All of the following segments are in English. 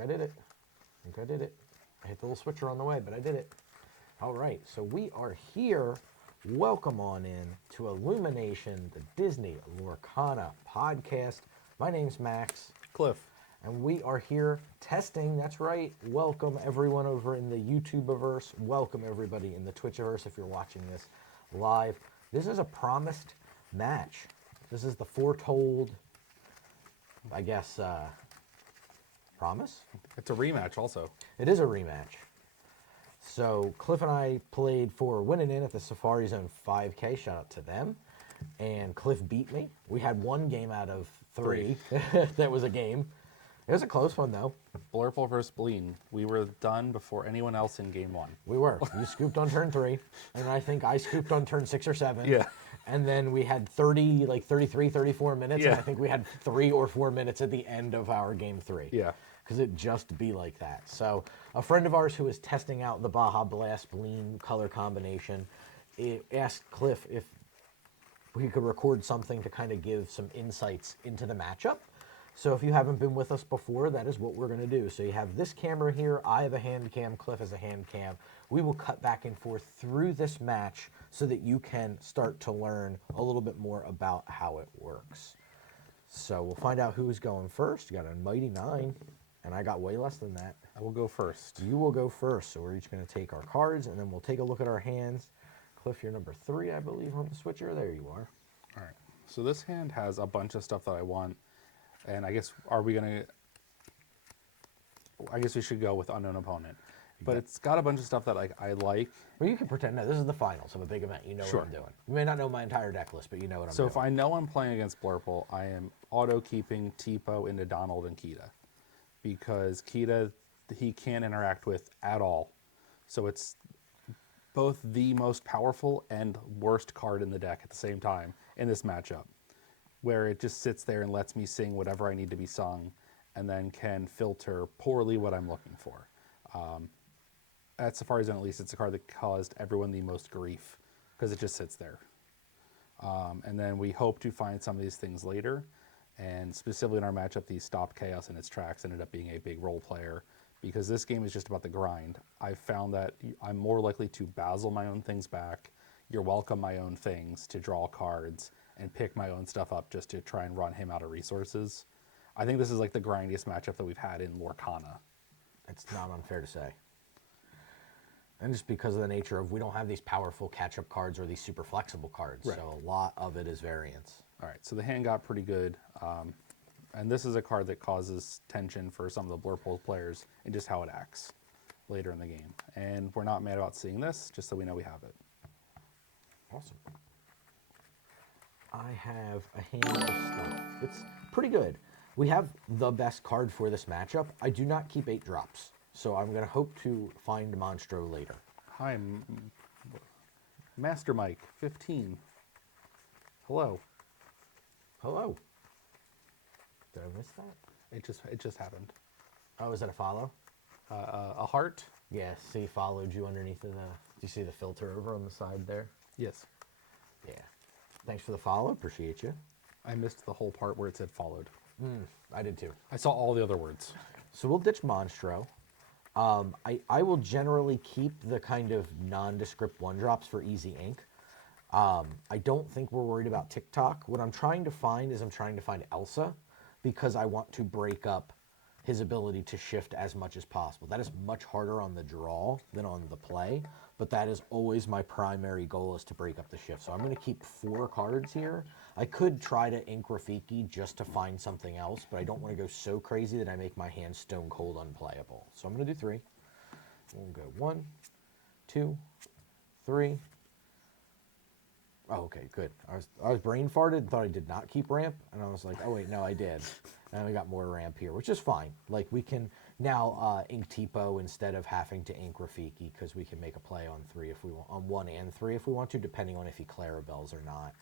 think I did it. I hit the little switcher on the way, but I did it. All right, so we are here. Welcome on in to IllumiNation, the Disney Lorcana podcast. My name's Max. Cliff. And we are here testing, that's right. Welcome everyone over in the YouTubeverse. Welcome everybody in the Twitchiverse if you're watching this live. This is a promised match. This is the foretold, I guess, promise? It's a rematch also. It is a rematch. So Cliff and I played for winning in at the Safari Zone 5K. Shout out to them. And Cliff beat me. We had one game out of three. That was a game. It was a close one, though. Blurple versus Bleen. We were done before anyone else in game one. We were. You scooped on turn 3, and I think I scooped on turn 6 or 7. Yeah. And then we had 33, 34 minutes, Yeah. and I think we had 3 or 4 minutes at the end of our game 3. Yeah. Because it just be like that. So a friend of ours who was testing out the Baja Blast Bleen color combination asked Cliff if we could record something to kind of give some insights into the matchup. So if you haven't been with us before, that is what we're going to do. So you have this camera here, I have a hand cam, Cliff has a hand cam. We will cut back and forth through this match so that you can start to learn a little bit more about how it works. So we'll find out who's going first. You got a mighty 9, and I got way less than that. I will go first. You will go first. So we're each going to take our cards, and then we'll take a look at our hands. Cliff, you're number 3, I believe, on the switcher. There you are. All right. So this hand has a bunch of stuff that I want. And I guess, I guess we should go with unknown opponent. But it's got a bunch of stuff that I like. Well, you can pretend that this is the finals of a big event. You know Sure. what I'm doing. You may not know my entire deck list, but you know what I'm So doing. if I know I'm playing against Blurple, I am auto-keeping Tipo into Donald and Kita. Because Kita, he can't interact with at all. So it's both the most powerful and worst card in the deck at the same time in this matchup, where it just sits there and lets me sing whatever I need to be sung, and then can filter poorly what I'm looking for. At Safari Zone, at least, it's a card that caused everyone the most grief, because it just sits there. And then we hope to find some of these things later, and specifically in our matchup, the Stop Chaos in its tracks ended up being a big role player, because this game is just about the grind. I've found that I'm more likely to basil my own things back, you're welcome my own things to draw cards, and pick my own stuff up just to try and run him out of resources. I think this is like the grindiest matchup that we've had in Lorcana. It's not unfair to say. And just because of the nature of we don't have these powerful catch-up cards or these super flexible cards, Right. so a lot of it is variance. All right, so the hand got pretty good. And this is a card that causes tension for some of the Blurple players and just how it acts later in the game. And we're not mad about seeing this, just so we know we have it. Awesome. I have a hand of stuff. It's pretty good. We have the best card for this matchup. I do not keep 8 drops, so I'm going to hope to find Monstro later. Hi, Master Mike, 15. Hello. Hello. Did I miss that? It just happened. Oh, is that a follow? A heart? Yeah, see, followed you underneath the... Do you see the filter over on the side there? Yes. Yeah. Thanks for the follow. Appreciate you. I missed the whole part where it said followed. I did too. I saw all the other words. So we'll ditch Monstro. I will generally keep the kind of nondescript 1-drops for easy ink. I don't think we're worried about TikTok. What I'm trying to find is Elsa, because I want to break up his ability to shift as much as possible. That is much harder on the draw than on the play, but that is always my primary goal, is to break up the shift. So I'm going to keep 4 cards here. I could try to ink Rafiki just to find something else, but I don't want to go so crazy that I make my hand stone cold unplayable. So I'm going to do 3. We'll go 1, 2, 3. Oh, okay, good. I was brain farted and thought I did not keep ramp, and I was like, oh wait, no, I did. And we got more ramp here, which is fine. Like, we can now ink Tipo instead of having to ink Rafiki, because we can make a play on 3 if we want, on 1 and 3 if we want to, depending on if he Clarabells or not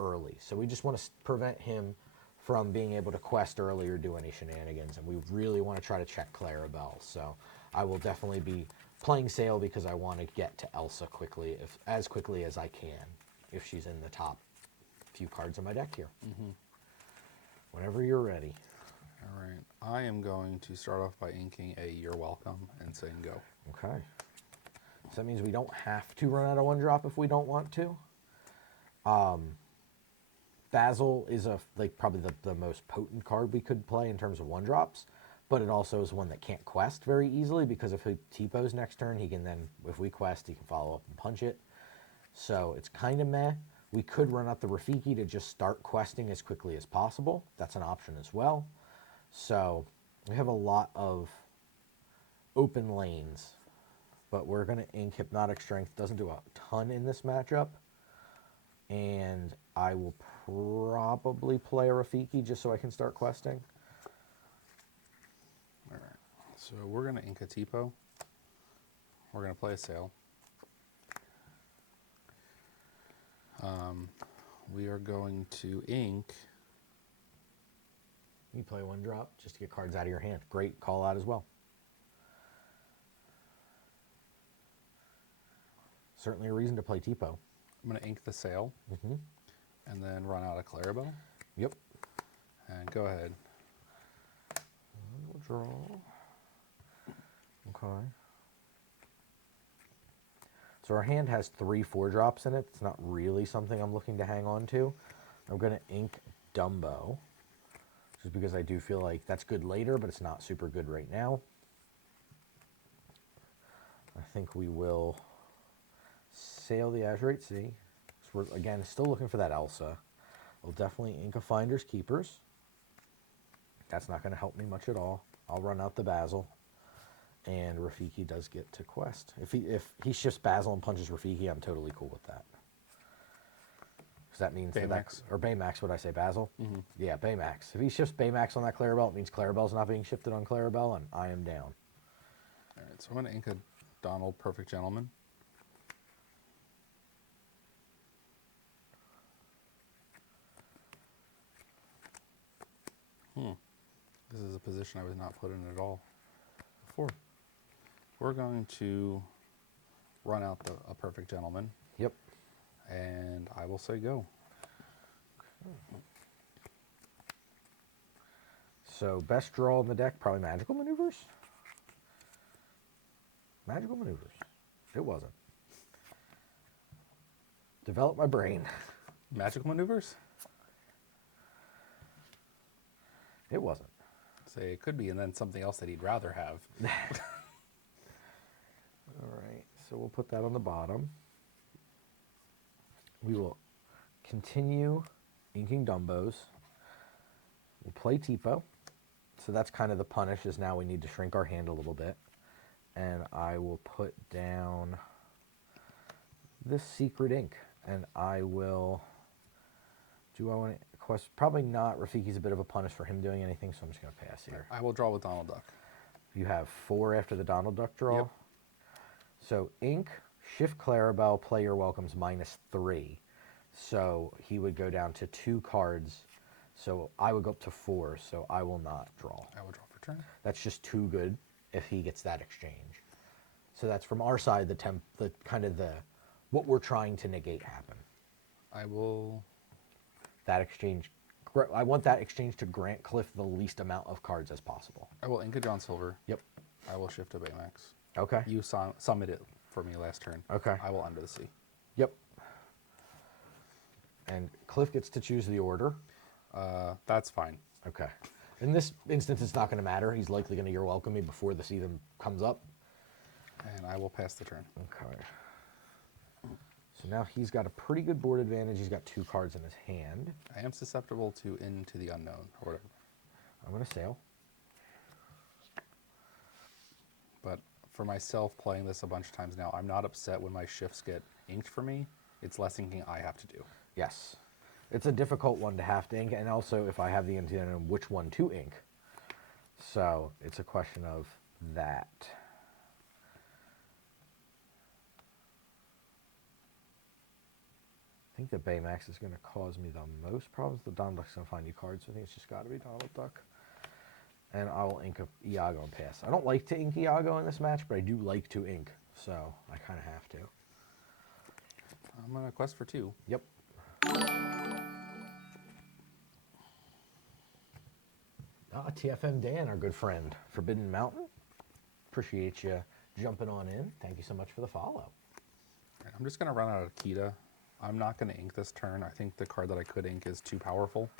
early. So we just want to prevent him from being able to quest early or do any shenanigans, and we really want to try to check Clarabelle. So I will definitely be playing Sail because I want to get to Elsa quickly, as quickly as I can, if she's in the top few cards of my deck here. Whenever you're ready. All right. I am going to start off by inking a "You're welcome" and saying go. Okay. So that means we don't have to run out of one drop if we don't want to. Basil is probably the most potent card we could play in terms of one drops, but it also is one that can't quest very easily because if he T-pose next turn, he can then, if we quest, he can follow up and punch it. So it's kind of meh. We could run out the Rafiki to just start questing as quickly as possible. That's an option as well. So we have a lot of open lanes, but we're going to ink Hypnotic Strength. Doesn't do a ton in this matchup. And I will probably play a Rafiki just so I can start questing. All right. So we're going to ink a Tipo. We're going to play a Sail. We are going to ink. You play one drop just to get cards out of your hand. Great call out as well. Certainly a reason to play Tipo. I'm going to ink the Sail. And then run out a Clarabelle. Yep. And go ahead. We'll draw. Okay. So our hand has 3 4-drops in it. It's not really something I'm looking to hang on to. I'm going to ink Dumbo, just because I do feel like that's good later, but it's not super good right now. I think we will sail the Azurite Sea. So we're, again, still looking for that Elsa. We'll definitely ink a Finders Keepers. That's not going to help me much at all. I'll run out the Basil. And Rafiki does get to quest. If he shifts Basil and punches Rafiki, I'm totally cool with that. Because that means Baymax. or Baymax, would I say Basil? Yeah, Baymax. If he shifts Baymax on that Clarabelle, it means Clarabelle's not being shifted on Clarabelle, and I am down. All right, so I'm going to ink a Donald Perfect Gentleman. This is a position I was not put in at all before. We're going to run out a Perfect Gentleman. Yep. And I will say go. So best draw in the deck, probably Magical Maneuvers? Magical Maneuvers. It wasn't. Develop my brain. Magical Maneuvers? It wasn't. Say it could be, and then something else that he'd rather have. All right, so we'll put that on the bottom. We will continue inking Dumbos. We'll play Tipo. So that's kind of the punish, is now we need to shrink our hand a little bit. And I will put down this secret ink. And I will, do I want to quest? Probably not. Rafiki's a bit of a punish for him doing anything, so I'm just going to pass here. I will draw with Donald Duck. You have 4 after the Donald Duck draw. Yep. So ink, shift Clarabelle, play your welcomes -3. So he would go down to 2 cards. So I would go up to 4, so I will not draw. I will draw for turn. That's just too good if he gets that exchange. So that's from our side, the kind of what we're trying to negate happen. I will. That exchange, I want that exchange to grant Cliff the least amount of cards as possible. I will ink a John Silver. Yep. I will shift to Baymax. Okay. You summit it for me last turn. Okay. I will Under the Sea. Yep. And Cliff gets to choose the order. That's fine. Okay. In this instance, it's not going to matter. He's likely going to You're Welcome me before this even comes up. And I will pass the turn. Okay. So now he's got a pretty good board advantage. He's got 2 cards in his hand. I am susceptible to Into the Unknown, or whatever. I'm going to sail. But for myself, playing this a bunch of times now, I'm not upset when my shifts get inked for me. It's less inking I have to do. Yes. It's a difficult one to have to ink, and also if I have the intent on which one to ink. So it's a question of that. I think the Baymax is going to cause me the most problems. The Donald Duck's going to find new cards, so I think it's just got to be Donald Duck. And I will ink a Iago and pass. I don't like to ink Iago in this match, but I do like to ink, so I kind of have to. I'm going to quest for 2. Yep. TFM Dan, our good friend. Forbidden Mountain. Appreciate you jumping on in. Thank you so much for the follow. Right, I'm just going to run out of Kita. I'm not going to ink this turn. I think the card that I could ink is too powerful,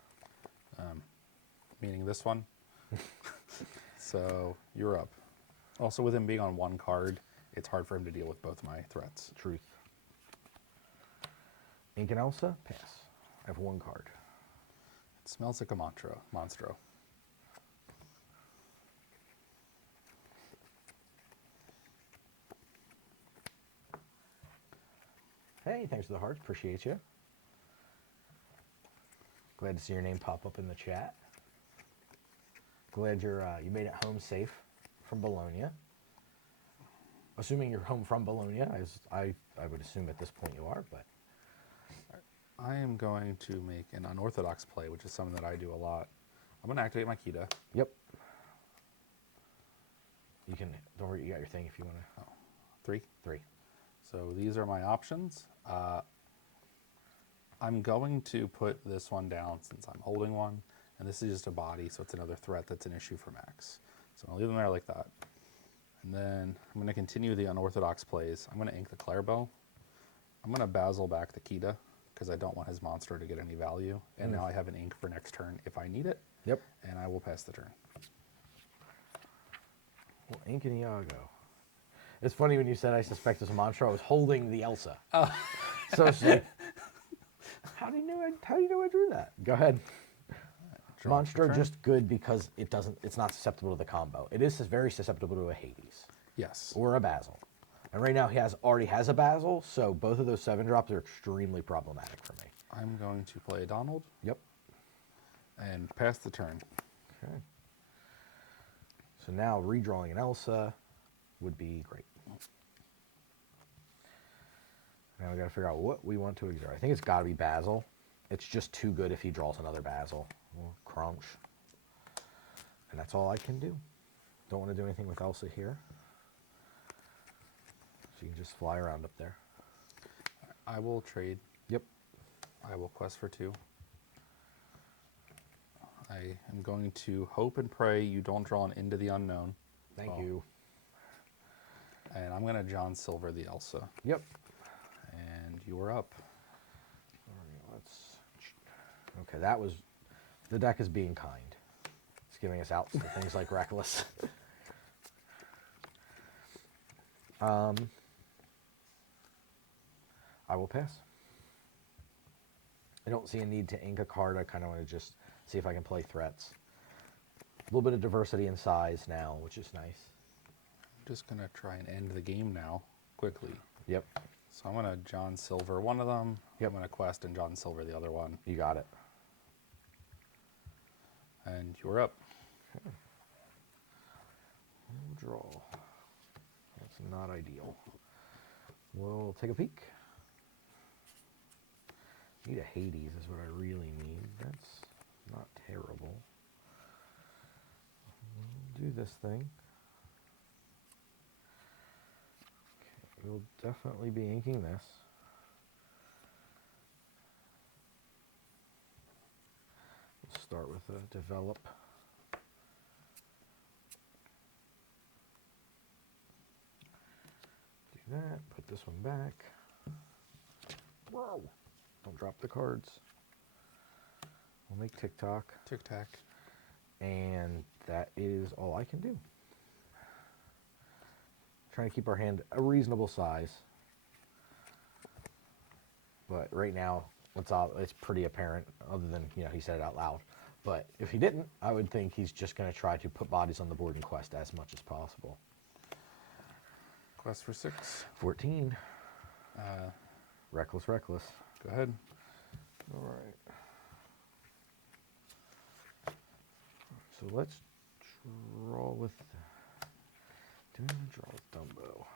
meaning this one. So you're up. Also, with him being on one card, it's hard for him to deal with both my threats. Truth. Ink and Elsa? Pass. I have one card. It smells like a monstro. Hey, thanks for the hearts. Appreciate you. Glad to see your name pop up in the chat. Glad you made it home safe from Bologna. Assuming you're home from Bologna, as I would assume at this point you are, but I am going to make an unorthodox play, which is something that I do a lot. I'm going to activate my Kita. yep. You can, don't worry, you got your thing if you want to. Oh, 3. 3. So these are my options. I'm going to put this one down since I'm holding one, and this is just a body, so it's another threat that's an issue for Max. So I'm going to leave them there like that. And then I'm going to continue the unorthodox plays. I'm going to ink the Clarabelle. I'm going to Basil back the Kita because I don't want his monster to get any value. And now I have an ink for next turn if I need it. Yep. And I will pass the turn. Well, Ink and Iago. It's funny when you said I suspect it's a monster. I was holding the Elsa. Oh. So it's like, how do you know I drew that? Go ahead. Monster just good because it's not susceptible to the combo. It is very susceptible to a Hades. Yes. Or a Basil. And right now he already has a Basil, so both of those 7-drops are extremely problematic for me. I'm going to play Donald. Yep. And pass the turn. Okay. So now redrawing an Elsa would be great. Now we got to figure out what we want to exert. I think it's got to be Basil. It's just too good if he draws another Basil. Or Crunch. And that's all I can do. Don't want to do anything with Elsa here. So you can just fly around up there. I will trade. Yep. I will quest for 2. I am going to hope and pray you don't draw an Into the Unknown. Thank you. And I'm going to John Silver the Elsa. Yep. And you are up. All right, okay, that was... The deck is being kind. It's giving us outs to things like Reckless. I will pass. I don't see a need to ink a card. I kind of want to just see if I can play threats. A little bit of diversity in size now, which is nice. I'm just going to try and end the game now, quickly. Yep. So I'm going to John Silver one of them. Yep. I'm going to quest and John Silver the other one. You got it. And you're up. Okay. We'll draw. That's not ideal. We'll take a peek. Need a Hades is what I really need. That's not terrible. We'll do this thing. Okay, we'll definitely be inking this. We'll start with a develop. Do that, put this one back. Whoa! Don't drop the cards. We'll make TikTok. Tic-tac. And that is all I can do. Trying to keep our hand a reasonable size. But right now, it's pretty apparent, other than, he said it out loud. But if he didn't, I would think he's just going to try to put bodies on the board and quest as much as possible. Quest for 6. 14. Reckless. Go ahead. All right. So let's draw with... Do we want to draw with Dumbo?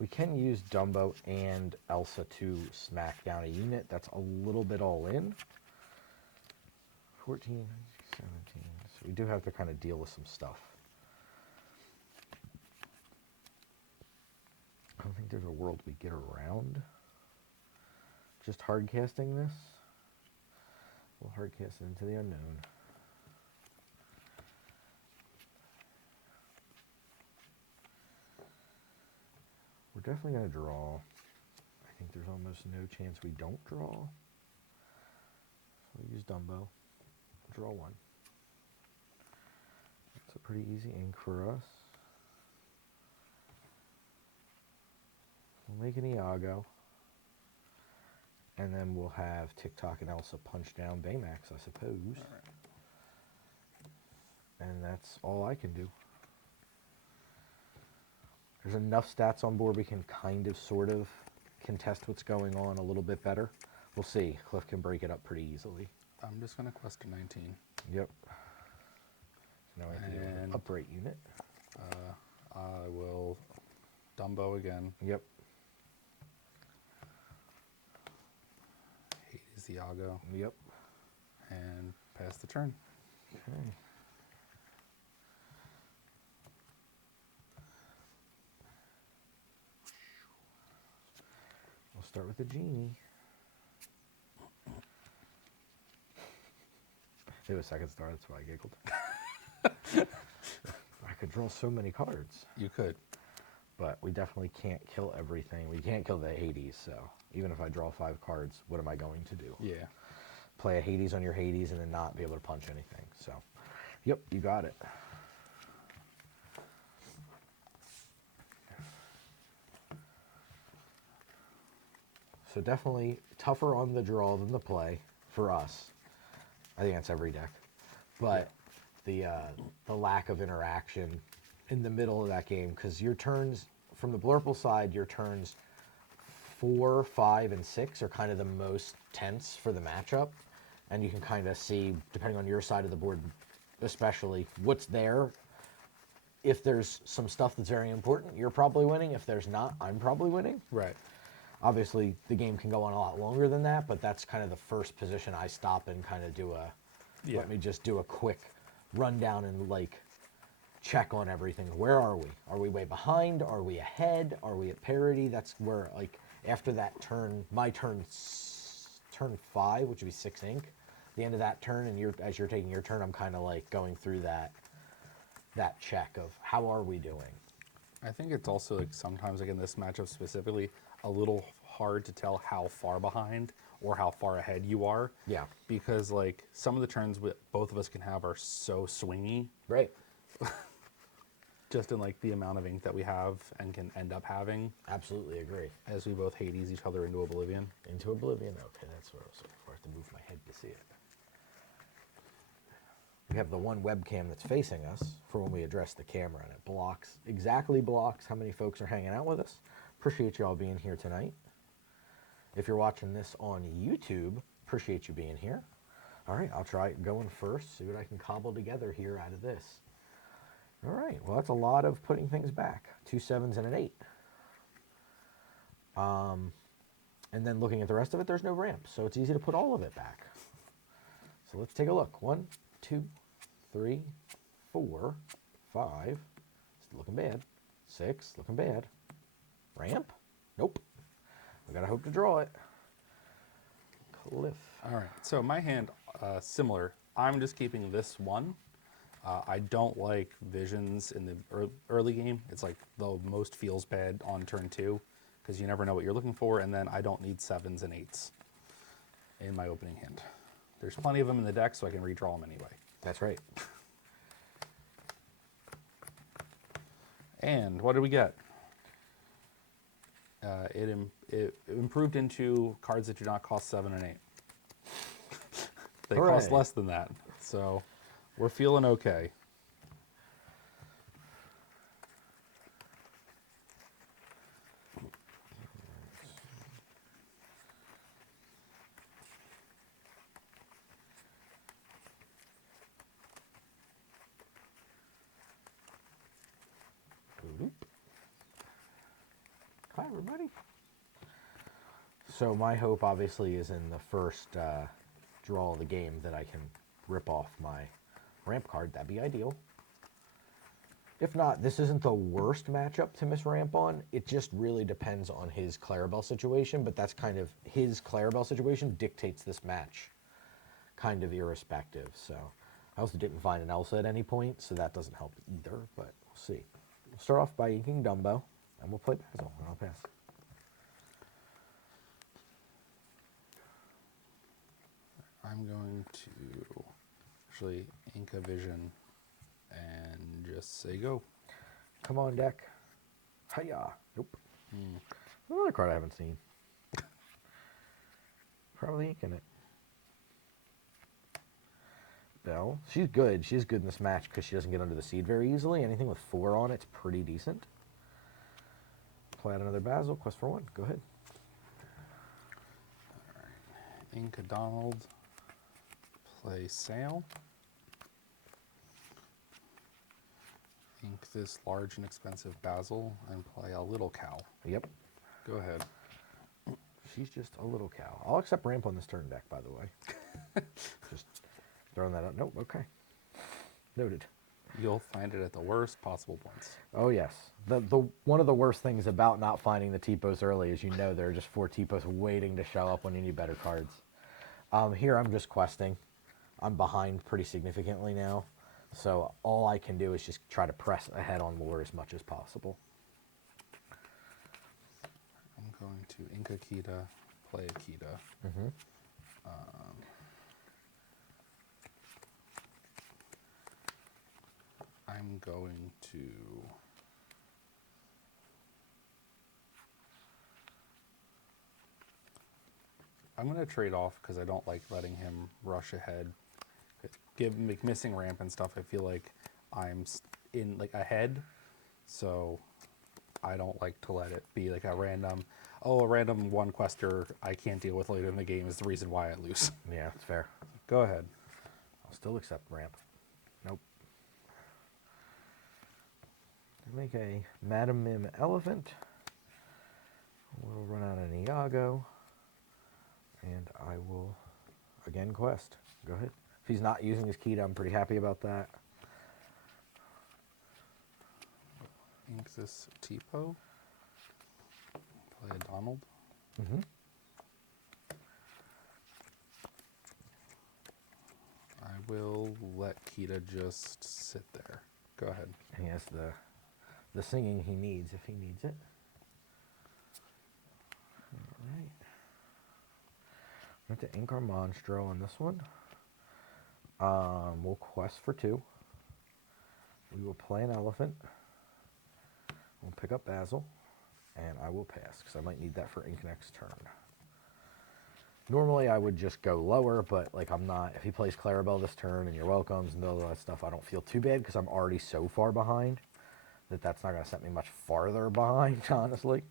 We can use Dumbo and Elsa to smack down a unit. That's a little bit all in. 14, 17. So we do have to kind of deal with some stuff. I don't think there's a world we get around. Just hard casting this. We'll hard cast it into the unknown. we're definitely going to draw. I think there's almost no chance we don't draw. So we'll use Dumbo. Draw one. It's a pretty easy ink for us. We'll make an Iago. And then we'll have TikTok and Elsa punch down Baymax, I suppose. All right. And that's all I can do. There's enough stats on board we can kind of, sort of contest what's going on a little bit better. We'll see. Cliff can break it up pretty easily. I'm just going to quest a 19. Yep. Now I have to do an And- upright unit. I will Dumbo again. Yep. Hades Iago. Yep. And pass the turn. Okay. We'll start with the genie. It was second star, that's why I giggled. I could draw so many cards, You could. but we definitely can't kill everything. We can't kill the Hades, so even if I draw 5 cards, what am I going to do? Yeah. Play a Hades on your Hades and then not be able to punch anything. So, yep, you got it. So definitely tougher on the draw than the play for us. I think that's every deck. But the lack of interaction in the middle of that game, because your turns, from the Blurple side, your turns 4, 5, and 6 are kind of the most tense for the matchup. And you can kind of see, depending on your side of the board, especially, what's there. If there's some stuff that's very important, you're probably winning. If there's not, I'm probably winning. Right. Obviously, the game can go on a lot longer than that, but that's kind of the first position I stop and kind of do a, let me just do a quick rundown and like check on everything. Where are we? Are we way behind? Are we ahead? Are we at parity? That's where, like, after that turn, my turn, turn 5, which would be 6 ink, the end of that turn, and as you're taking your turn, I'm kind of like going through that check of how are we doing. I think it's also like sometimes like in this matchup specifically a little hard to tell how far behind or how far ahead you are. Yeah. Because like some of the turns both of us can have are so swingy Right. just in like the amount of ink that we have and can end up having Absolutely agree. as we both Hades each other into oblivion. Into oblivion. Okay, that's what I was looking for. I have to move my head to see it. We have the one webcam that's facing us for when we address the camera, and it exactly blocks how many folks are hanging out with us. Appreciate you all being here tonight. If you're watching this on YouTube, appreciate you being here. All right, I'll try going first, see what I can cobble together here out of this. All right, well, that's a lot of putting things back. 2 7s and an 8. And then looking at the rest of it, there's no ramp, so it's easy to put all of it back. So let's take a look. 1, 2, 3, 4, 5. It's looking bad. 6, looking bad. Ramp? Nope. We gotta hope to draw it. Cliff. All right, so my hand, similar. I'm just keeping this one. I don't like visions in the early game. It's like the most feels bad on turn 2 because you never know what you're looking for, and then I don't need 7s and 8s in my opening hand. There's plenty of them in the deck, so I can redraw them anyway. That's right. And what did we get? It improved into cards that do not cost 7 and 8. They cost Hooray. less than that, so we're feeling okay. Hi, everybody. So my hope, obviously, is in the first draw of the game that I can rip off my ramp card. That'd be ideal. If not, this isn't the worst matchup to miss ramp on. It just really depends on his Clarabelle situation, but that's kind of his Clarabelle situation dictates this match, kind of irrespective. So I also didn't find an Elsa at any point, so that doesn't help either, but we'll see. We'll start off by inking Dumbo. And we'll play Basil, and I'll pass. I'm going to actually ink a vision and just say go. Come on, deck. Hiya. Nope. Another card I haven't seen. Probably inking it. Belle. She's good. She's good in this match because she doesn't get under the seed very easily. Anything with 4 on it's pretty decent. Play out another Basil. Quest for 1. Go ahead. Ink a Donald. Play Sail. Ink this large and expensive Basil and play a little cow. Yep. Go ahead. She's just a little cow. I'll accept ramp on this turn deck, by the way. Just throwing that out. Nope. Okay. Noted. You'll find it at the worst possible points. Oh yes. The one of the worst things about not finding the T-pos early is there are just 4 T-pos waiting to show up when you need better cards. Here I'm just questing. I'm behind pretty significantly now, so all I can do is just try to press ahead on lore as much as possible. I'm going to ink Akita, play Akita. I'm going to trade off because I don't like letting him rush ahead. Make missing ramp and stuff. I feel like I'm in like ahead, so I don't like to let it be like a random one quester I can't deal with later in the game is the reason why I lose. Yeah, it's fair. Go ahead. I'll still accept ramp. Nope. Make a Madam Mim Elephant. We'll run out an Iago. And I will, again, quest. Go ahead. If he's not using his Kita, I'm pretty happy about that. Ink this Tipo. Play a Donald. I will let Kita just sit there. Go ahead. He has the singing he needs if he needs it. All right. We have to ink our Monstro on this one. We'll quest for 2. We will play an elephant. We'll pick up Basil, and I will pass because I might need that for ink next turn. Normally I would just go lower, but like I'm not. If he plays Clarabelle this turn and your welcomes and all that stuff, I don't feel too bad because I'm already so far behind that that's not going to set me much farther behind, honestly.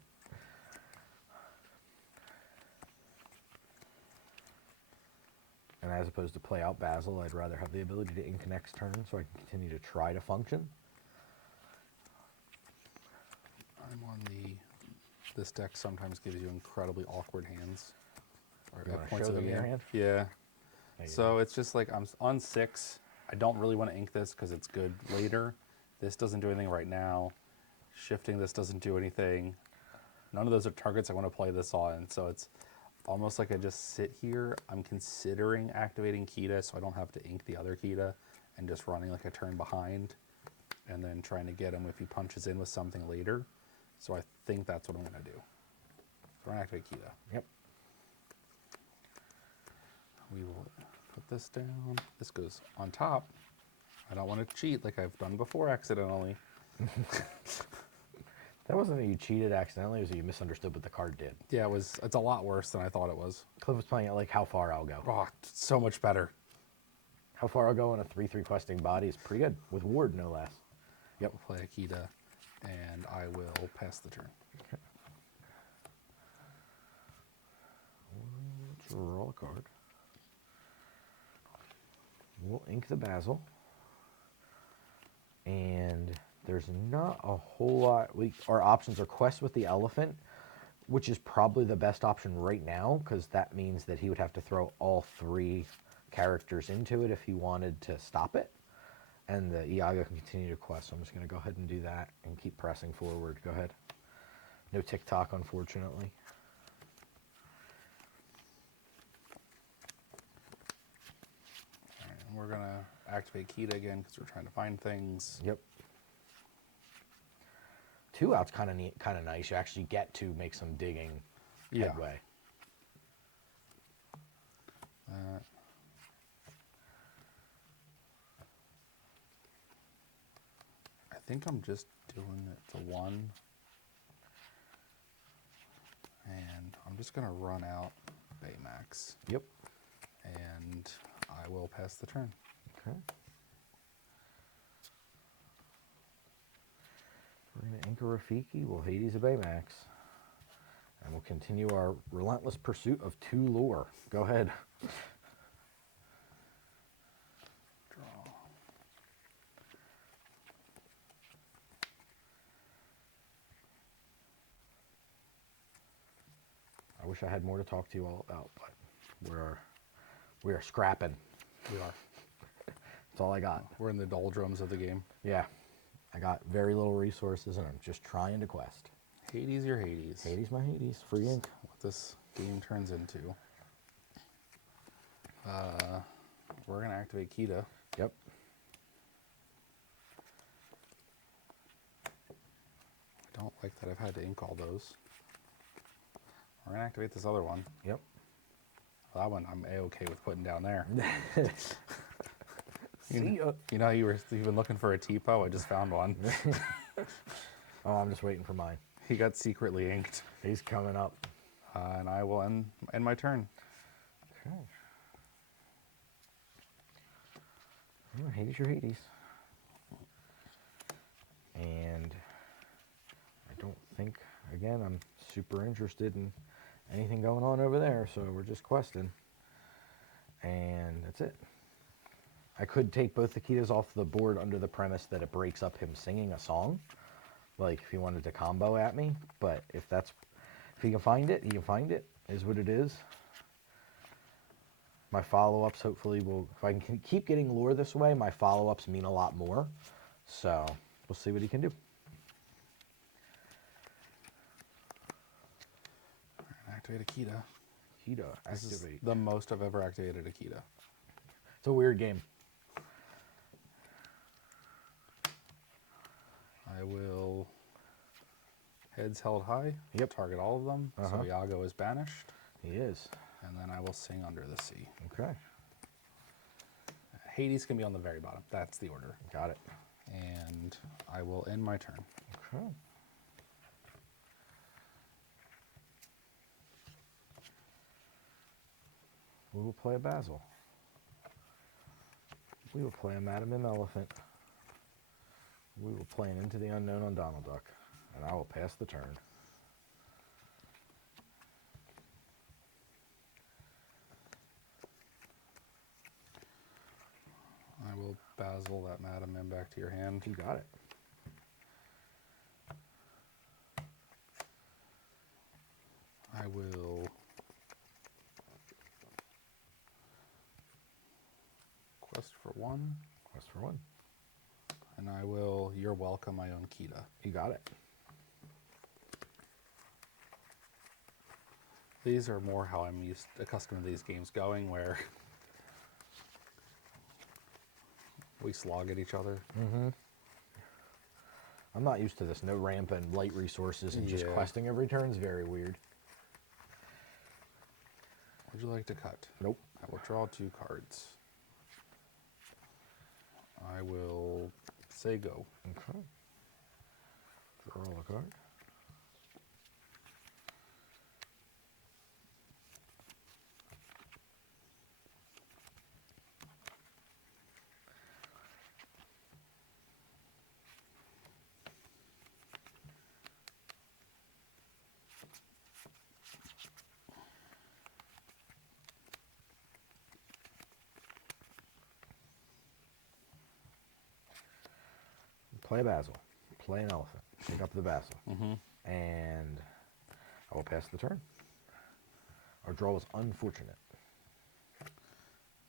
And as opposed to play out Basil, I'd rather have the ability to ink next turn so I can continue to try to function. I'm on this deck sometimes gives you incredibly awkward hands. Or You at wanna points show of the them your game. hand? Yeah. There you So it's just like I'm on 6. I don't really want to ink this because it's good later. This doesn't do anything right now. Shifting this doesn't do anything. None of those are targets I want to play this on. So it's almost like I just sit here. I'm considering activating Kita so I don't have to ink the other Kita and just running like a turn behind and then trying to get him if he punches in with something later. So I think that's what I'm going to do. So we're going to activate Kita. Yep. We will put this down. This goes on top. I don't want to cheat like I've done before accidentally. That wasn't that you cheated accidentally, it was that you misunderstood what the card did. Yeah, it's a lot worse than I thought it was. Cliff was playing it like how far I'll go. Oh, so much better. How far I'll go on a 3/3 questing body is pretty good, with Ward no less. Yep. We'll play Akita, and I will pass the turn. Okay. Let's roll a card. We'll ink the Basil. And there's not a whole lot. Our options are quest with the elephant, which is probably the best option right now, because that means that he would have to throw all 3 characters into it if he wanted to stop it. And the Iago can continue to quest, so I'm just going to go ahead and do that and keep pressing forward. Go ahead. No TikTok, unfortunately. All right, and we're going to activate Kita again because we're trying to find things. Yep. 2 out's kind of neat, kind of nice. You actually get to make some digging headway. I think I'm just doing it to 1. And I'm just going to run out Baymax. Yep. And I will pass the turn. Okay. We're going to ink a Rafiki. We'll Hades a Baymax. And we'll continue our relentless pursuit of 2 lore. Go ahead. Draw. I wish I had more to talk to you all about, but we are scrapping. We are. That's all I got. We're in the doldrums of the game. Yeah. I got very little resources, and I'm just trying to quest. Hades your Hades. Hades my Hades. Free ink. What this game turns into. We're going to activate Kita. Yep. I don't like that I've had to ink all those. We're going to activate this other one. Yep. Well, that one I'm A-okay with putting down there. See ya. You know, you've been looking for a TPO. I just found one. Oh, I'm just waiting for mine. He got secretly inked. He's coming up. And I will end my turn. Okay. Oh, Hades your Hades. And I don't think, again, I'm super interested in anything going on over there, so we're just questing. And that's it. I could take both the Kitas off the board under the premise that it breaks up him singing a song, like if he wanted to combo at me, but if he can find it, he can find it, is what it is. My follow-ups hopefully will, if I can keep getting lore this way, my follow-ups mean a lot more, so we'll see what he can do. Activate a Kita. Kita, This is activate. the most I've ever activated a Kita. It's a weird game. I will heads held high. Yep. Target all of them. So Iago is banished. He is. And then I will sing Under the Sea. Okay. Hades can be on the very bottom. That's the order. Got it. And I will end my turn. Okay. We will play a Basil. We will play a Madam M Elephant. We will play an Into the Unknown on Donald Duck. And I will pass the turn. I will Basil that Madam M back to your hand. You got it. I will quest for 1. Quest for 1. And I will, you're welcome, I own Kita. You got it. These are more how I'm accustomed to these games going, where we slog at each other. I'm not used to this. No ramp and light resources and just Yeah. questing every turn is very weird. Would you like to cut? Nope. I will draw 2 cards. I will say go. Okay. Draw a card. Play a Basil. Play an Elephant. Pick up the Basil. And I will pass the turn. Our draw was unfortunate.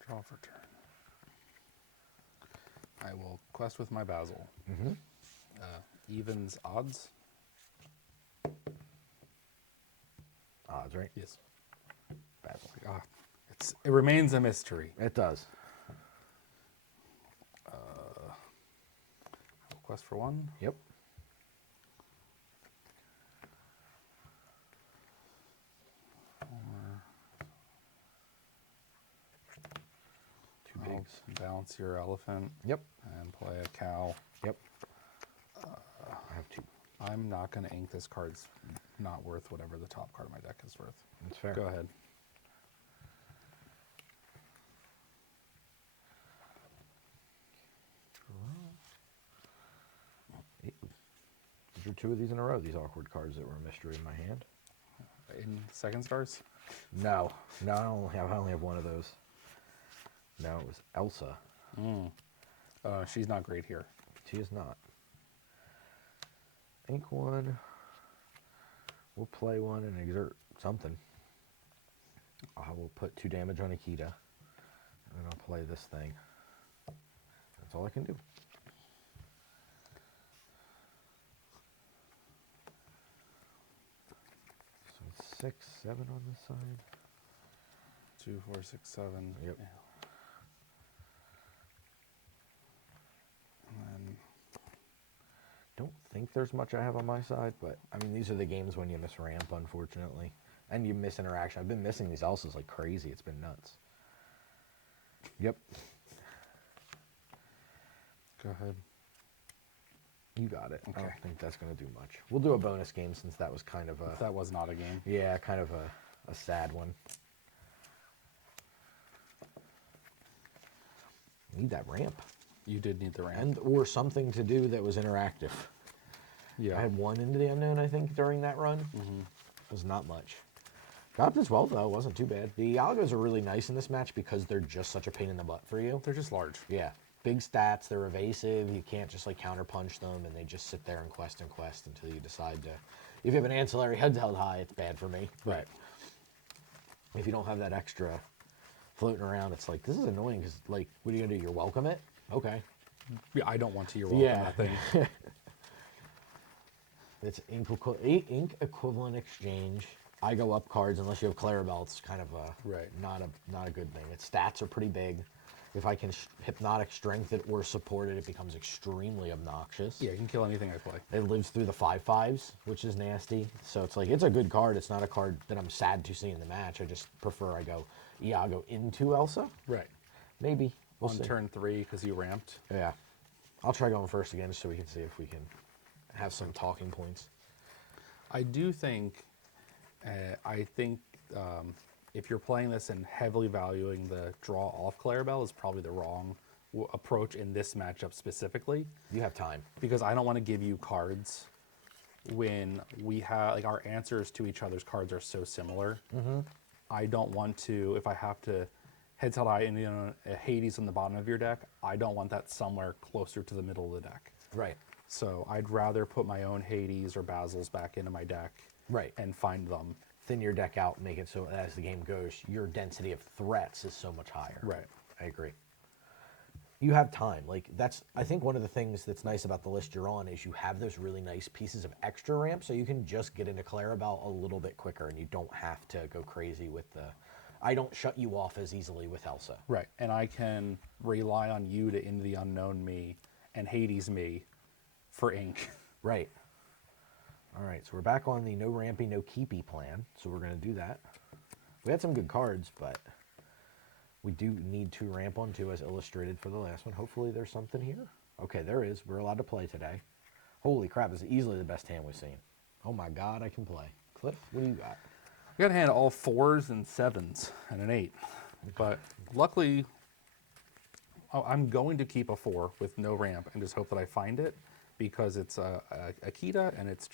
Draw for turn. I will quest with my Basil. Evens odds. Odds, right? Yes. Basil. It remains a mystery. It does. Quest for 1. Yep. That's your elephant. Yep. And play a cow. Yep. I have 2. I'm not going to ink this card's not worth whatever the top card of my deck is worth. That's fair. Go ahead. These are 2 of these in a row, these awkward cards that were a mystery in my hand. In second stars? No. No, I only have 1 of those. No, it was Elsa. She's not great here. She is not. Ink 1. We'll play 1 and exert something. I will put 2 damage on Akita. And then I'll play this thing. That's all I can do. So it's 6, 7 on this side. 2, 4, 6, 7. Yep. Yeah. And then Don't think there's much I have on my side, but I mean, these are the games when you miss ramp, unfortunately. And you miss interaction. I've been missing these Elsas like crazy. It's been nuts. Yep. go ahead. You got it. I Okay. don't think that's going to do much. We'll do a bonus game since that was kind of a... That was not a game. Yeah, kind of a sad one. Need that ramp. You did need the ramp. And or something to do that was interactive. yeah. I had 1 into the unknown, I think, during that run. It was not much. Got this well, though. It wasn't too bad. The Algos are really nice in this match because they're just such a pain in the butt for you. They're just large. Yeah. Big stats. They're evasive. You can't just, like, counterpunch them, and they just sit there and quest until you decide to... If you have an ancillary heads held high, it's bad for me. But Right. if you don't have that extra floating around, it's like, this is annoying because, like, what are you going to do? You're welcome it? Okay. Yeah, I don't want to. You're welcome. Yeah. That thing. It's ink equivalent exchange. I go up cards unless you have Clarabelle. It's kind of Right. not a good thing. Its stats are pretty big. If I can hypnotic strength it or support it, it becomes extremely obnoxious. Yeah, you can kill anything I play. It lives through the 5/5s, which is nasty. So it's like it's a good card. It's not a card that I'm sad to see in the match. I just prefer I go Iago into Elsa. Right. Maybe we'll On see. turn 3 because you ramped. Yeah, I'll try going first again so we can see if we can have some talking points. I do think, if you're playing this and heavily valuing the draw off Clarabelle is probably the wrong approach in this matchup specifically. You have time. Because I don't want to give you cards when we have, like, our answers to each other's cards are so similar. I don't want to, if I have to heads held high and a Hades on the bottom of your deck, I don't want that somewhere closer to the middle of the deck. Right. So I'd rather put my own Hades or Basils back into my deck. Right. And find them. Thin your deck out, make it so as the game goes, your density of threats is so much higher. Right. I agree. You have time. Like that's, I think one of the things that's nice about the list you're on is you have those really nice pieces of extra ramp, so you can just get into Clarabelle a little bit quicker, and you don't have to go crazy with the. I don't shut you off as easily with Elsa. Right. And I can rely on you to Into the Unknown me and Hades me for ink. Right. All right, so we're back on the no rampy, no keepy plan, so we're going to do that. We had some good cards, but we do need to ramp on 2 as illustrated for the last one. Hopefully there's something here. Okay, there is. We're allowed to play today. Holy crap, this is easily the best hand we've seen. Oh my God, I can play. Cliff, what do you got? I got a hand all 4s and 7s and an 8. But luckily, I'm going to keep a 4 with no ramp and just hope that I find it. Because it's Akita, and it's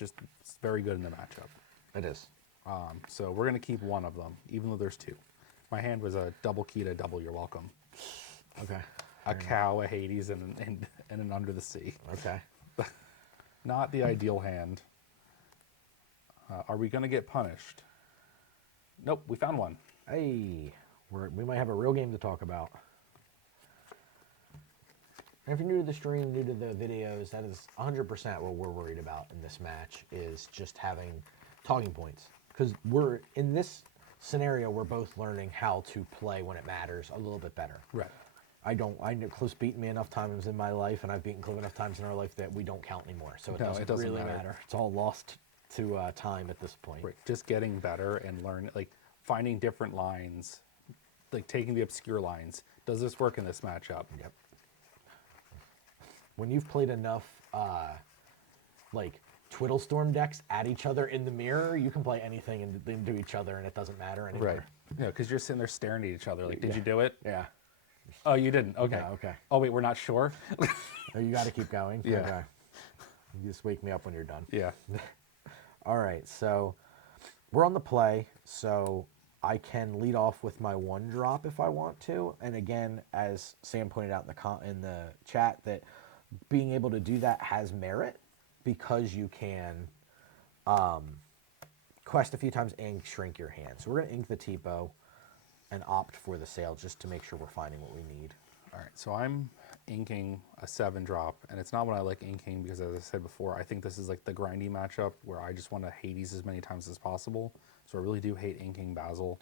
very good in the matchup. It is. So we're going to keep 1 of them, even though there's 2. My hand was a double Kita, double you're welcome. Okay. A cow, a Hades, and an Under the Sea. Okay. Not the ideal hand. Are we going to get punished? Nope, we found one. Hey, we might have a real game to talk about. And if you're new to the stream, new to the videos, that is 100% what we're worried about in this match is just having talking points. Because we're, in this scenario, we're both learning how to play when it matters a little bit better. Right. I know Cliff's beaten me enough times in my life, and I've beaten Cliff enough times in our life that we don't count anymore. So it doesn't really matter. It's all lost to time at this point. Right. Just getting better and finding different lines, like taking the obscure lines. Does this work in this matchup? Yep. When you've played enough, like Twiddle Storm decks at each other in the mirror, you can play anything into each other, and it doesn't matter anymore. Right. Yeah, because you're sitting there staring at each other like, did you do it? Yeah. Oh, you didn't? Okay. No, okay. Oh, wait, we're not sure? Oh, you got to keep going. Yeah. Okay. You just wake me up when you're done. Yeah. All right. So we're on the play. So I can lead off with my 1-drop if I want to. And again, as Sam pointed out in the chat, that being able to do that has merit because you can quest a few times and shrink your hand. So we're going to ink the Tipo and opt for the sale just to make sure we're finding what we need. All right, so I'm inking a 7-drop, and it's not what I like inking because, as I said before, I think this is like the grindy matchup where I just want to Hades as many times as possible. So I really do hate inking Basil,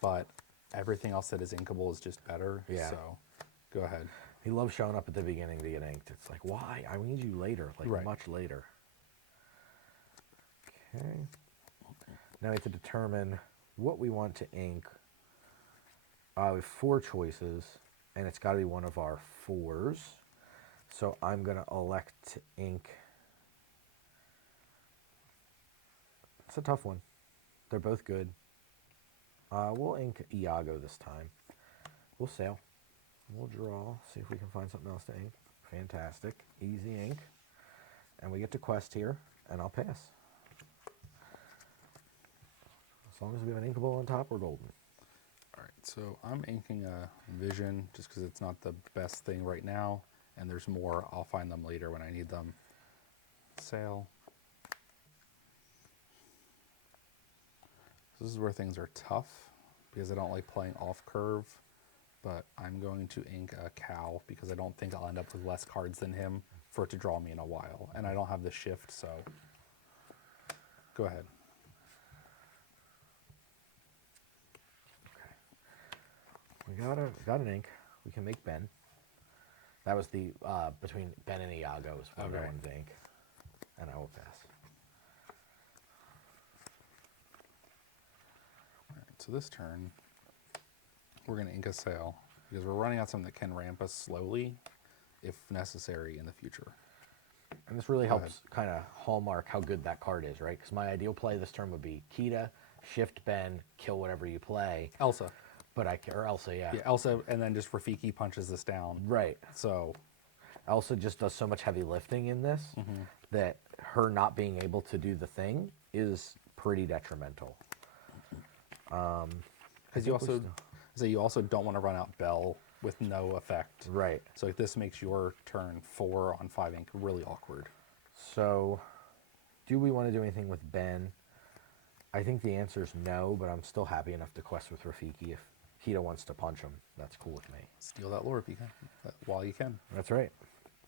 but everything else that is inkable is just better. Yeah. So go ahead. He loves showing up at the beginning to get inked. It's like, why? I need you later, like Right. much later. Okay. Now we have to determine what we want to ink. We have 4 choices, and it's got to be one of our 4s. So I'm going to elect to ink. It's a tough one. They're both good. We'll ink Iago this time. We'll sail. We'll draw, see if we can find something else to ink. Fantastic. Easy ink. And we get to quest here, and I'll pass. As long as we have an inkable on top, we're golden. All right, so I'm inking a Vision just because it's not the best thing right now, and there's more. I'll find them later when I need them. Sail. This is where things are tough because I don't like playing off curve, but I'm going to ink a Cow because I don't think I'll end up with less cards than him for it to draw me in a while, and I don't have the shift, so go ahead. We got an ink. We can make Ben. That was the between Ben and Iago is what I wanted to ink, and I will pass. All right, so this turn we're going to ink a Sail because we're running out something that can ramp us slowly if necessary in the future. And this really helps kind of hallmark how good that card is, right? Because my ideal play this turn would be Kita, shift Ben, kill whatever you play. Elsa. But or Elsa, yeah. Yeah, Elsa, and then just Rafiki punches this down. Right. So Elsa just does so much heavy lifting in this that her not being able to do the thing is pretty detrimental. because you also don't want to run out Bell with no effect. Right. So like, this makes your turn 4 on 5 ink really awkward. So, do we want to do anything with Ben? I think the answer is no, but I'm still happy enough to quest with Rafiki. If Kita wants to punch him, that's cool with me. Steal that lore if you can, while you can. That's right.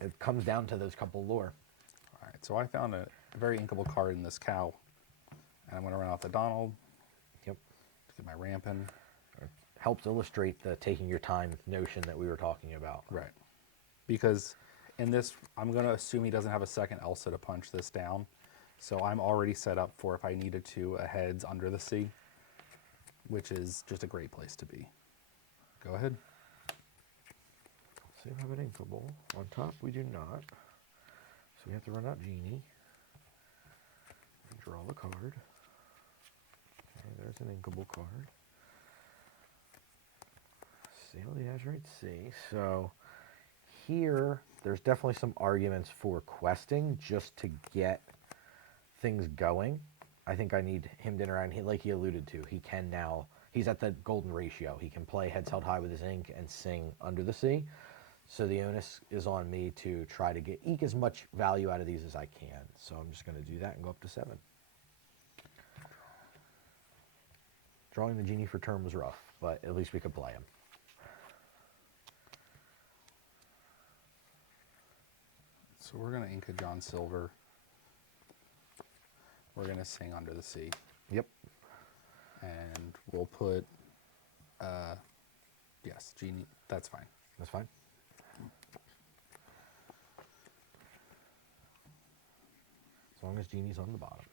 It comes down to those couple lore. All right, so I found a very inkable card in this Cow, and I'm going to run out the Donald. Yep. To get my ramp in. Helps illustrate the taking your time notion that we were talking about. Right. Because in this, I'm going to assume he doesn't have a second Elsa to punch this down. So I'm already set up for if I needed to, a heads under the sea, which is just a great place to be. Go ahead. So we have an inkable. On top, we do not. So we have to run out Genie. Draw the card. Okay, there's an inkable card. Sail the Azurite Sea. So here, there's definitely some arguments for questing just to get things going. I think I need him to interact. Like he alluded to, he can now, he's at the golden ratio. He can play heads held high with his ink and sing Under the Sea. So the onus is on me to try to eke as much value out of these as I can. So I'm just going to do that and go up to 7. Drawing the Genie for turn was rough, but at least we could play him. So we're going to ink a John Silver. We're going to sing Under the Sea. Yep. And we'll put, yes, Genie, that's fine. That's fine. As long as Genie's on the bottom.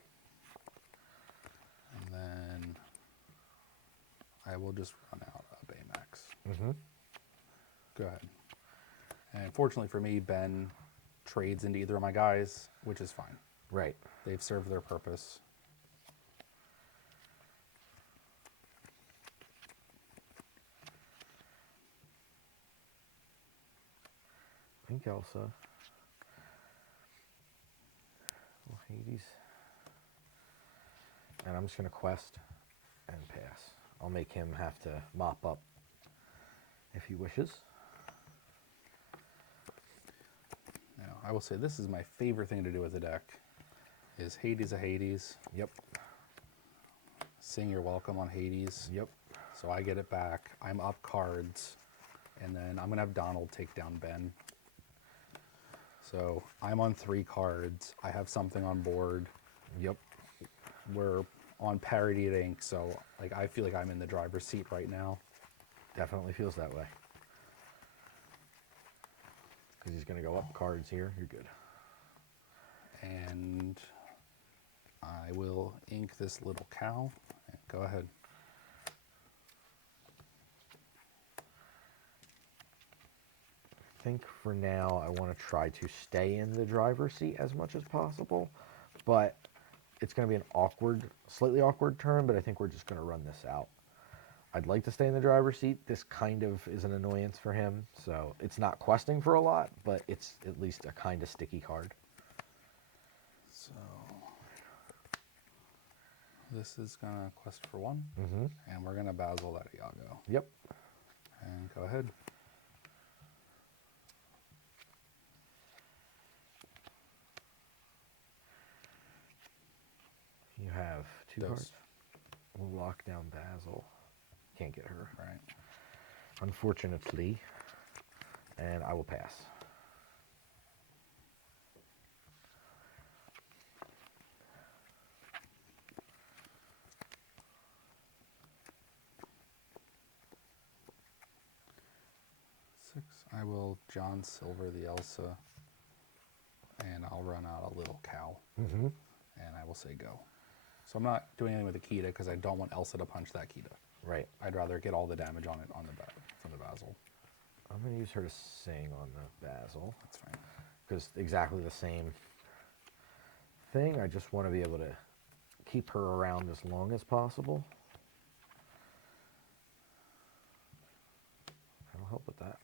And then I will just run out a Baymax. Mm-hmm. Go ahead. And fortunately for me, Ben trades into either of my guys, which is fine. Right. They've served their purpose. I think Elsa. Well, Hades. And I'm just going to quest and pass. I'll make him have to mop up if he wishes. Now, I will say this is my favorite thing to do with the deck, is Hades a Hades. Yep. Sing your welcome on Hades. Yep. So I get it back. I'm up cards. And then I'm going to have Donald take down Ben. So I'm on 3 cards. I have something on board. Yep. We're on parity at ink, so like I feel like I'm in the driver's seat right now. Definitely feels that way. Because he's going to go up cards here. You're good. And I will ink this little cow. Go ahead. I think for now I want to try to stay in the driver's seat as much as possible, but it's going to be an awkward, slightly awkward turn, but I think we're just going to run this out. I'd like to stay in the driver's seat. This kind of is an annoyance for him, so it's not questing for a lot, but it's at least a kind of sticky card. So this is going to quest for 1, and we're going to Basil that Iago. Yep. And go ahead. You have 2 Those. cards. We'll lock down Basil. Can't get her. Right. Unfortunately. And I will pass. I will John Silver the Elsa, and I'll run out a little cow, and I will say go. So I'm not doing anything with the Kita because I don't want Elsa to punch that Kita. Right. I'd rather get all the damage on it on the from the Basil. I'm going to use her to sing on the Basil. That's fine. Because exactly the same thing. I just want to be able to keep her around as long as possible. That'll help with that.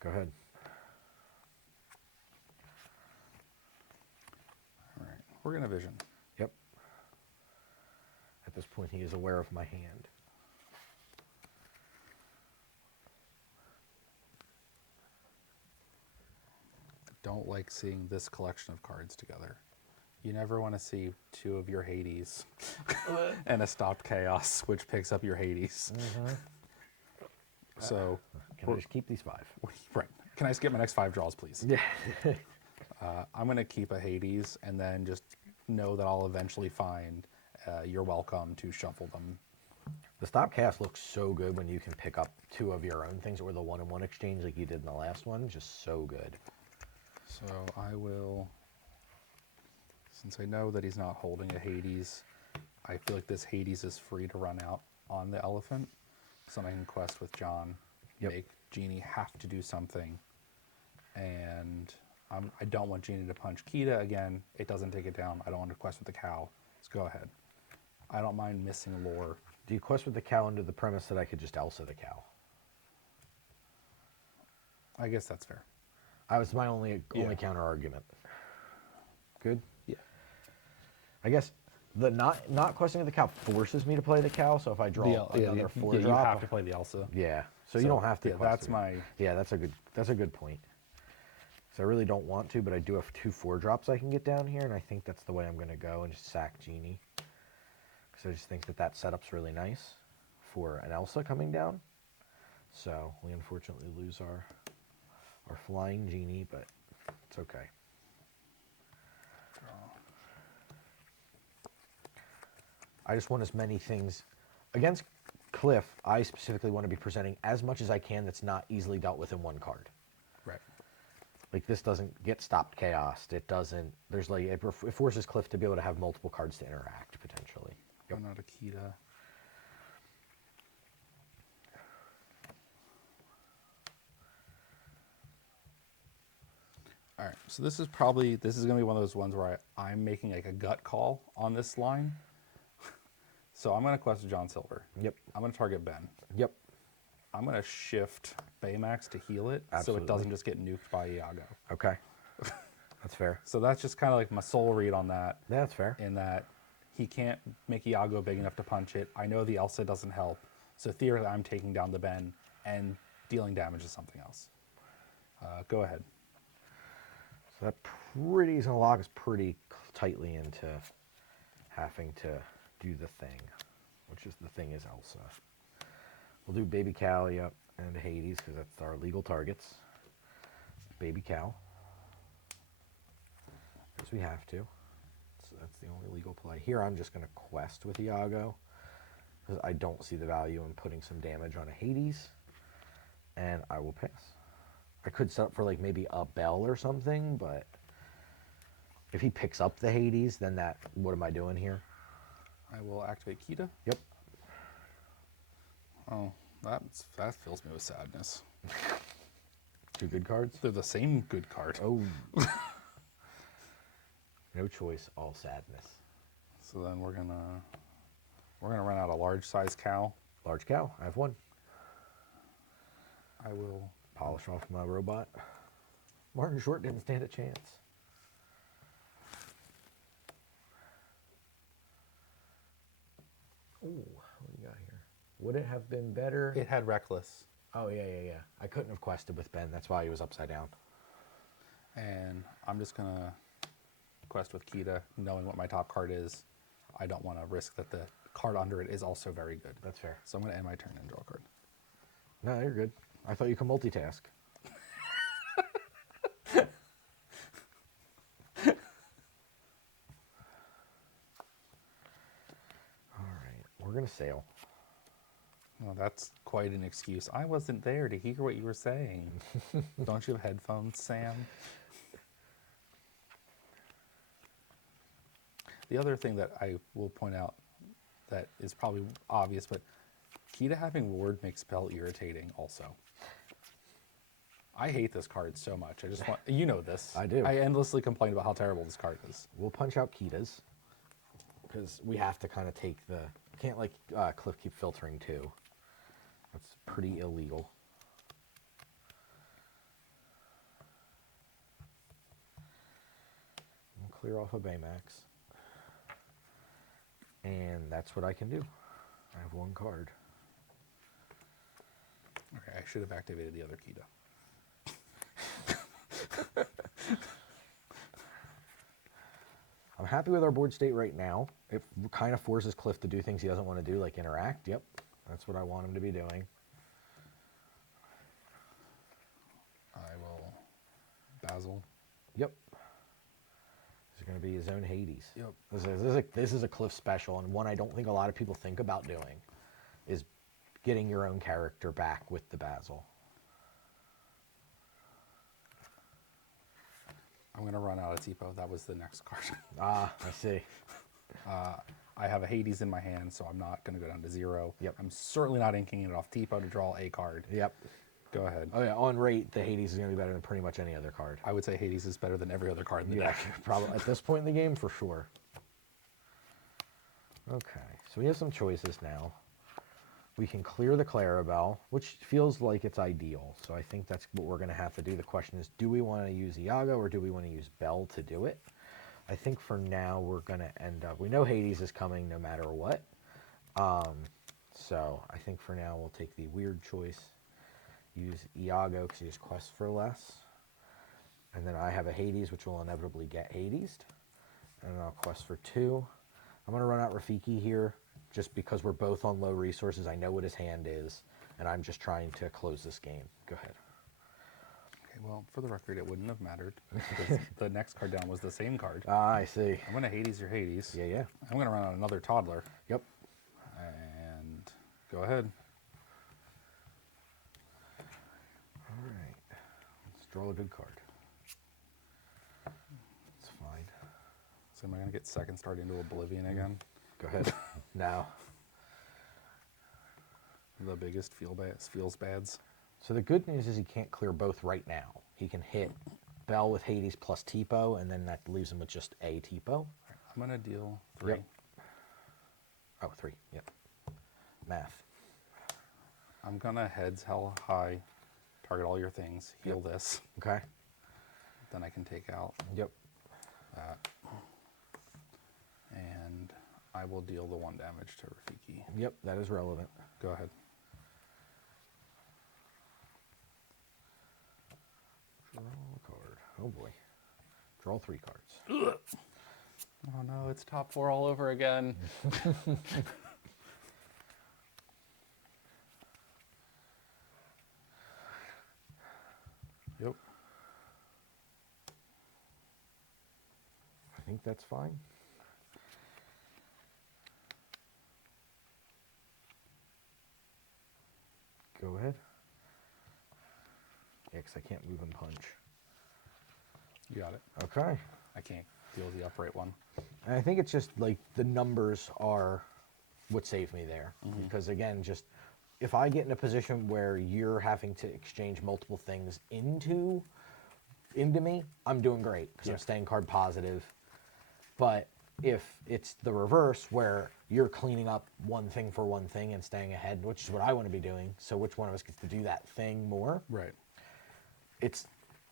Go ahead. All right. We're going to vision. Yep. At this point, he is aware of my hand. Don't like seeing this collection of cards together. You never want to see 2 of your Hades and a stopped chaos, which picks up your Hades. So, Can I just keep these 5? right. Can I skip my next 5 draws, please? Yeah. I'm going to keep a Hades and then just know that I'll eventually find you're welcome to shuffle them. The stop cast looks so good when you can pick up 2 of your own things or the 1-in-1 exchange like you did in the last one. Just so good. So I will, since I know that he's not holding a Hades, I feel like this Hades is free to run out on the elephant. So I can quest with John, make Genie have to do something. And I don't want Genie to punch Kita again. It doesn't take it down. I don't want to quest with the cow. Let's go ahead. I don't mind missing lore. Do you quest with the cow under the premise that I could just Elsa the cow? I guess that's fair. That was my only counter argument. Good? Yeah. I guess the not questing with the cow forces me to play the cow, so if I draw another 4 you drop, have to play the Elsa. Yeah. So you don't have to. Yeah, quest that's it. my. Yeah, that's a good point. So I really don't want to, but I do have 2 4-drops I can get down here, and I think that's the way I'm going to go and just sack Genie. Because I just think that setup's really nice for an Elsa coming down. So we unfortunately lose our flying Genie, but it's okay. I just want as many things against Cliff. I specifically want to be presenting as much as I can that's not easily dealt with in 1 card. Right. Like this doesn't get stopped chaos. It doesn't. There's like it forces Cliff to be able to have multiple cards to interact potentially. Yep. Not Akita. All right, so this is going to be one of those ones where I'm making like a gut call on this line. So I'm going to quest John Silver. Yep. I'm going to target Ben. Yep. I'm going to shift Baymax to heal it so it Absolutely. doesn't just get nuked by Iago. Okay. That's fair. So that's just kind of like my soul read on that. Yeah, that's fair. In that he can't make Iago big enough to punch it. I know the Elsa doesn't help. So theoretically, I'm taking down the Ben and dealing damage to something else. Go ahead. So that he's going to lock us pretty tightly into having to do the thing, which is the thing is Elsa. We'll do Baby Cal, yep, and Hades, because that's our legal targets. Baby Cal. Because we have to. So that's the only legal play. Here I'm just going to quest with Iago, because I don't see the value in putting some damage on a Hades, and I will pass. I could set up for like maybe a Bell or something, but if he picks up the Hades, then what am I doing here? I will activate Kita. Yep. Oh, that fills me with sadness. 2 good cards? They're the same good card. Oh. No choice, all sadness. So then we're gonna run out a large size cow. Large cow, I have 1. I will Polish off my robot. Martin Short didn't stand a chance. Ooh, what do you got here? Would it have been better? It had Reckless. Oh, yeah. I couldn't have quested with Ben. That's why he was upside down. And I'm just going to quest with Kita, knowing what my top card is. I don't want to risk that the card under it is also very good. That's fair. So I'm going to end my turn and draw a card. No, you're good. I thought you could multitask. All right, we're going to sail. Well, that's quite an excuse. I wasn't there to hear what you were saying. Don't you have headphones, Sam? The other thing that I will point out that is probably obvious, but Kita having Ward makes spell irritating also. I hate this card so much. I just want, you know this. I do. I endlessly complain about how terrible this card is. We'll punch out Kitas, because we have to kind of take the, can't like Cliff keep filtering too. That's pretty illegal. We'll clear off a Baymax. And that's what I can do. I have 1 card. Okay, I should have activated the other Kita. I'm happy with our board state right now. It kind of forces Cliff to do things he doesn't want to do, like interact. Yep, that's what I want him to be doing. I will Basil. Yep. This is going to be his own Hades. Yep. This is a Cliff special, and one I don't think a lot of people think about doing, is getting your own character back with the Basil. I'm going to run out of Tipo. That was the next card. Ah, I see. I have a Hades in my hand, so I'm not going to go down to 0. Yep. I'm certainly not inking it off Tipo to draw a card. Yep. Go ahead. Oh yeah, on rate, the Hades is going to be better than pretty much any other card. I would say Hades is better than every other card in the deck. Probably at this point in the game, for sure. Okay, so we have some choices now. We can clear the Clarabelle, which feels like it's ideal. So I think that's what we're going to have to do. The question is, do we want to use Iago or do we want to use Bell to do it? I think for now we're going to end up... We know Hades is coming no matter what. So I think for now we'll take the weird choice. Use Iago because he just quests for less. And then I have a Hades, which will inevitably get Hades'd. And I'll quest for 2. I'm going to run out Rafiki here, just because we're both on low resources. I know what his hand is, and I'm just trying to close this game. Go ahead. Okay, well, for the record, it wouldn't have mattered, because the next card down was the same card. Ah, I see. I'm going to Hades your Hades. Yeah. I'm going to run out another Toddler. Yep. And go ahead. All right. Let's draw a good card. It's fine. So am I going to get second start into Oblivion again? Go ahead. Now. The biggest feels bads. So the good news is he can't clear both right now. He can hit Bell with Hades plus Tipo, and then that leaves him with just a Tipo. I'm going to deal 3. Yep. Oh, 3. Yep. Math. I'm going to heads hell high, target all your things, heal this. Okay. Then I can take out Yep. that. And I will deal the 1 damage to Rafiki. Yep, that is relevant. Go ahead. Draw a card. Oh boy. Draw 3 cards. Oh no, it's top 4 all over again. Yep. I think that's fine. Go ahead. Yeah, 'cause I can't move and punch. You got it. Okay. I can't deal with the upright one. And I think it's just like the numbers are what saved me there. Because again, just if I get in a position where you're having to exchange multiple things into me, I'm doing great because I'm staying card positive. But if it's the reverse where you're cleaning up one thing for one thing and staying ahead, which is what I want to be doing, so which one of us gets to do that thing more? Right.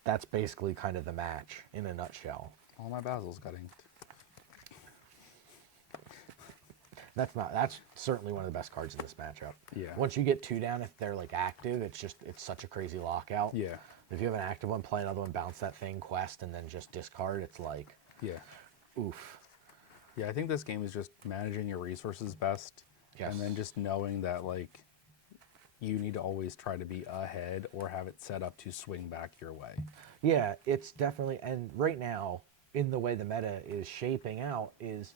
That's basically kind of the match in a nutshell. All my basils got inked. That's certainly one of the best cards in this matchup. Yeah. Once you get 2 down, if they're like active, it's such a crazy lockout. Yeah. If you have an active one, play another one, bounce that thing, quest, and then just discard, it's like, Yeah. oof. Yeah, I think this game is just managing your resources best. Yes. And then just knowing that, like, you need to always try to be ahead or have it set up to swing back your way. Yeah, it's definitely, and right now, in the way the meta is shaping out, is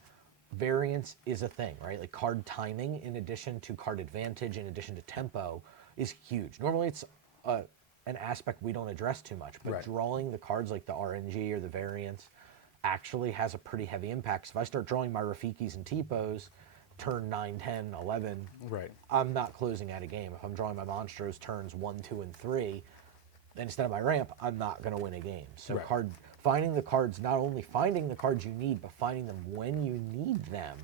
variance is a thing, right? Like card timing, in addition to card advantage, in addition to tempo, is huge. Normally, it's an aspect we don't address too much, but Right. drawing the cards like the RNG or the variance actually has a pretty heavy impact. So if I start drawing my Rafikis and Tipos, turn 9, 10, 11, Right. I'm not closing out a game. If I'm drawing my Monstros turns 1, 2, and 3, instead of my ramp, I'm not going to win a game. So Right. finding the cards, not only finding the cards you need, but finding them when you need them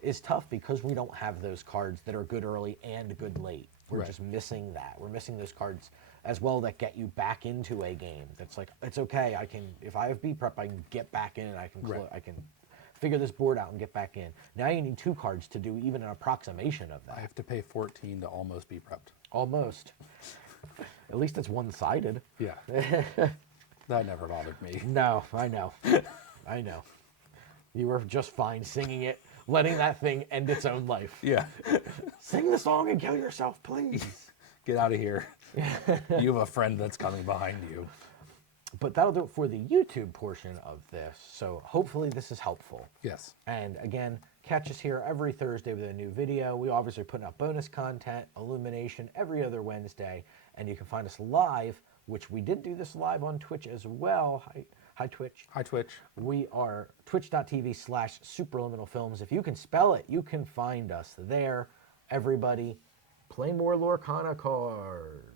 is tough because we don't have those cards that are good early and good late. We're Right. just missing that. We're missing those cards as well that get you back into a game. That's like, it's okay. If I have B prep, I can get back in and I can Right. I can figure this board out and get back in. Now you need 2 cards to do even an approximation of I that. have to pay 14 to almost be prepped. Almost. At least it's one-sided. Yeah. That never bothered me. No, I know. I know. You were just fine singing it, letting that thing end its own life. Yeah. Sing the song and kill yourself, please. Get out of here. You have a friend that's coming behind you. But that'll do it for the YouTube portion of this. So hopefully this is helpful. Yes. And again, catch us here every Thursday with a new video. We obviously are putting out bonus content, IllumiNation every other Wednesday. And you can find us live, which we did do this live on Twitch as well. Hi Twitch. Hi, Twitch. We are twitch.tv/superliminalfilms. If you can spell it, you can find us there. Everybody, play more Lorcana cards.